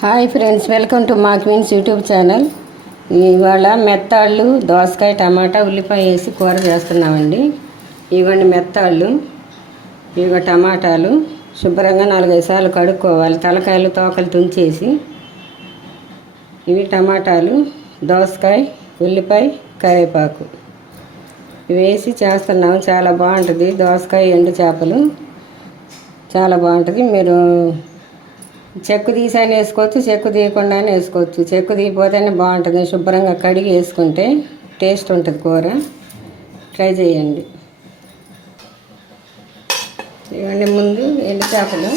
Hi friends, welcome to మా queens YouTube channel. ఇవాళ మెత్తాళ్ళు, దోసకాయ, టమాటా, ఉల్లిపాయ వేసి కూర చేస్తున్నామండి. ఇవ్వండి మెత్తాళ్ళు, ఇవి టమాటాలు శుభ్రంగా 4-5 సార్లు కడుక్కోవాలి, తలకాయలు తోకలు తుంచేసి. ఇవి టమాటాలు, దోసకాయ, ఉల్లిపాయ, కరివేపాకు ఇవి వేసి చేస్తున్నాము. చాలా బాగుంటుంది. దోసకాయ, ఎండు చేపలు చాలా బాగుంటుంది. మీరు చెక్కు తీసైనా వేసుకోవచ్చు, చెక్కు తీయకుండానే వేసుకోవచ్చు. చెక్కు తీయకపోతేనే బాగుంటుంది. శుభ్రంగా కడిగి వేసుకుంటే టేస్ట్ ఉంటుంది కూర. ట్రై చేయండి. ఇవన్నీ ముందు ఎండు చేపలు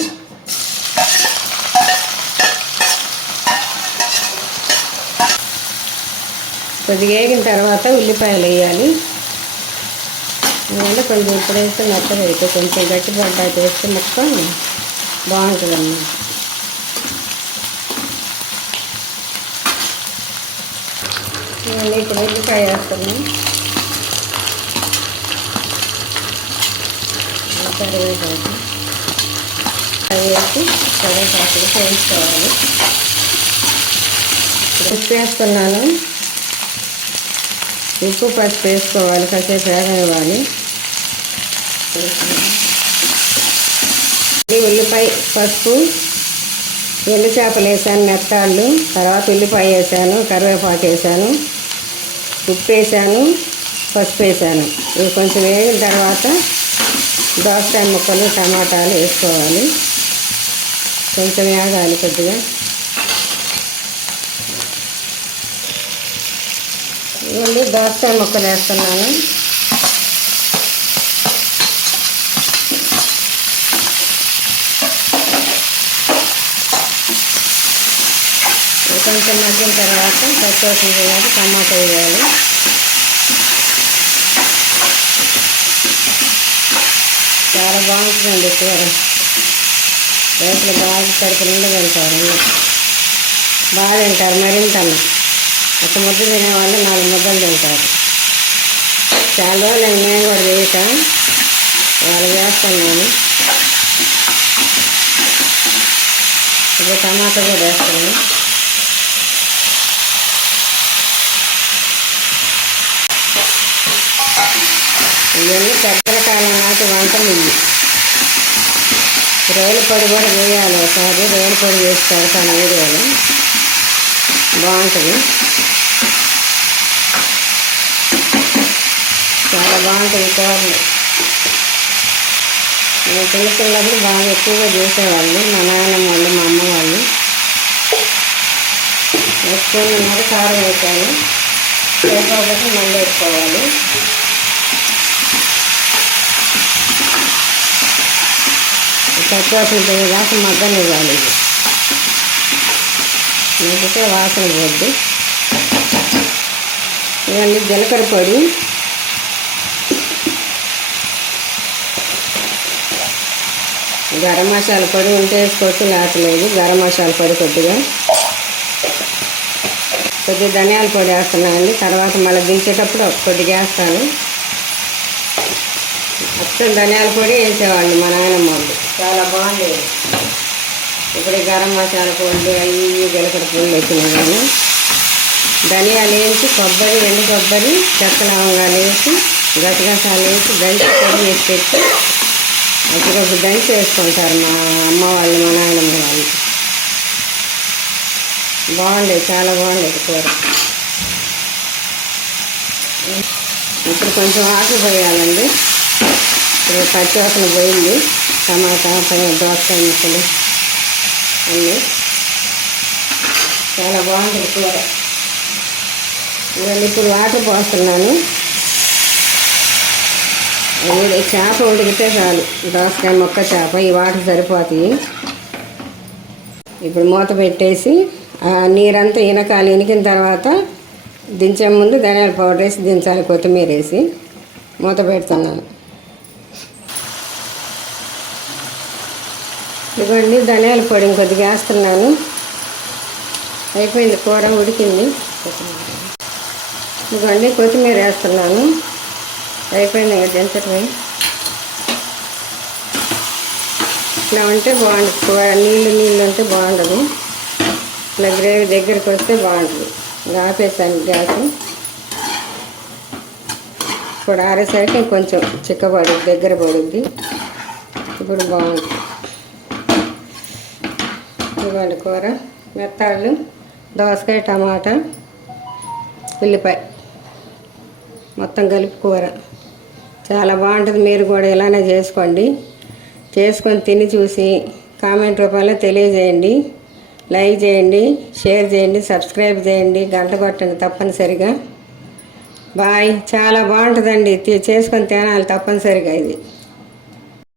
కొద్దిగా వేగిన తర్వాత ఉల్లిపాయలు వేయాలి. ఎందుకంటే కొంచెం ఇప్పుడు వేస్తే మెత్తగా అయితే కొంచెం గట్టి పడ్డాక వేస్తే ముక్క బాగుంటుంది అన్నమాట. ఇప్పుడు ఉల్లిపాయ వేస్తాము, కరివేపాకు వేసి కరివేపాకులు వేయించుకోవాలి. ఉప్పు వేస్తున్నాను, ఉప్పు పసుపు వేసుకోవాలి, కాసేపు వేగనివ్వాలి. ఉల్లిపాయ, పసుపు, ఎండు చేపలు వేసాను, మెత్తాళ్ళు, తర్వాత ఉల్లిపాయ వేసాను, కరివేపాకు వేసాను, ఉప్పు వేసాను, పసుపు వేసాను. ఇవి కొంచెం వేగిన తర్వాత దోసకాయ ముక్కలు, టమాటాలు వేసుకోవాలి. కొంచెం వేగాలి కొద్దిగా. ఇవన్నీ దోసకాయ ముక్కలు వేస్తున్నాను. కొంచెం మగ్గిన తర్వాత పచ్చిమిరపకాయ వేయాలి, టమాటా వేయాలి. చాలా బాగుంటుందండి కూర. రేట్లు బాగా కడుపు నిండా తింటారు, బాగా తింటారు. మరింతన్నా ఒక ముద్ద తినేవాళ్ళు 4 ముద్దలు తింటారు. చాలా రోజులు నేను కూడా వేయక వాళ్ళు వేస్తున్నాను. ఇప్పుడు టమాటా కూడా వేస్తాను. ఇవన్నీ పెద్దల కాలం నాటి వంటలు. ఇవి రేలు పొడి కూడా వేయాలి. ఒకసారి రేలు పొడి వేసి పెడతాను వీడియోలో, బాగుంటుంది. చాలా బాగుంటుంది కూరలు. నేను చిన్నపిల్లలు బాగా ఎక్కువగా చేసేవాళ్ళు, మా నాన్నమ్మ వాళ్ళు, మా అమ్మ వాళ్ళు. వేసుకున్నది కారం వేసాను, వేసుకోకపోతే మళ్ళీ వేసుకోవాలి. పచ్చివాసన పోయేదాకా మగ్గనివ్వాలి. లేకపోతే వాసన పోద్ది. ఇవన్నీ జీలకర్ర పొడి, గరం మసాలా పొడి ఉంటే వేసుకోవచ్చు, లేకలేదు. గరం మసాలా పొడి కొద్దిగా ధనియాల పొడి వేస్తున్నానండి. తర్వాత మళ్ళీ దించేటప్పుడు కొద్దిగా వేస్తాను. అచ్చం ధనియాల పొడి వేసేవాళ్ళు మా నాయనమ్మ వాళ్ళు, చాలా బాగుండేది. ఇప్పుడు గరం మసాలా పొడి, అవి జీలకర్ర పొడి వచ్చినాయి. కానీ ధనియాలు వేసి, కొబ్బరి, ఎండు కొబ్బరి, చెక్క లవంగాలు వేసి, గసగసాలు వేసి దంచి పొడి వేసి పెట్టి అప్పటికప్పుడు దంచి వేసుకుంటారు మా అమ్మ వాళ్ళు, మా నాయనమ్మ వాళ్ళు. బాగుండేది, చాలా బాగుండేది కూర. ఇప్పుడు కొంచెం ఆకు పోయాలండి. ఇప్పుడు పచ్చివాసన పోయింది. టమాటా, దోసకాయ ముక్కలు అన్నీ చాలా బాగుంటుంది కూర. ఇవన్నీ ఇప్పుడు వాటర్ పోస్తున్నాను. చేప ఉడికితే చాలు, దోసకాయ ముక్క, చేప, ఈ వాటర్ సరిపోతాయి. ఇప్పుడు మూత పెట్టేసి ఆ నీరంతా ఇనకాలి. ఇనికిన తర్వాత దించే ముందు ధనియాల పౌడర్ వేసి దించాలి, కొత్తిమీర వేసి. మూత పెడుతున్నాను. ఇదిగోండి ధనియాల పొడి కొద్దిగా వేస్తున్నాను. అయిపోయింది, కూర ఉడికింది. ఇదిగోండి కొత్తిమీర వేస్తున్నాను. అయిపోయింది, ఇంకా దించటమే. ఇట్లా ఉంటే బాగుంటుంది కూర. నీళ్ళు ఉంటే బాగుండదు. ఇలా గ్రేవీ దగ్గరికి వస్తే బాగుంటుంది. ఇలా ఆపేసాను గ్యాస్. ఇప్పుడు ఆరేసరికి కొంచెం చిక్కబడుద్ది, దగ్గర పడుద్ది. ఇప్పుడు బాగుంటుంది. ఇవ్వండి కూర మెత్తాళ్ళు, దోసకాయ, టమాటా, ఉల్లిపాయ మొత్తం కలిపి కూర చాలా బాగుంటుంది. మీరు కూడా ఇలానే చేసుకోండి. చేసుకొని తిని చూసి కామెంట్ రూపంలో తెలియజేయండి. లైక్ చేయండి, షేర్ చేయండి, సబ్స్క్రైబ్ చేయండి, గంట కొట్టండి తప్పనిసరిగా. బాయ్. చాలా బాగుంటుందండి, చేసుకొని తినాలి తప్పనిసరిగా ఇది.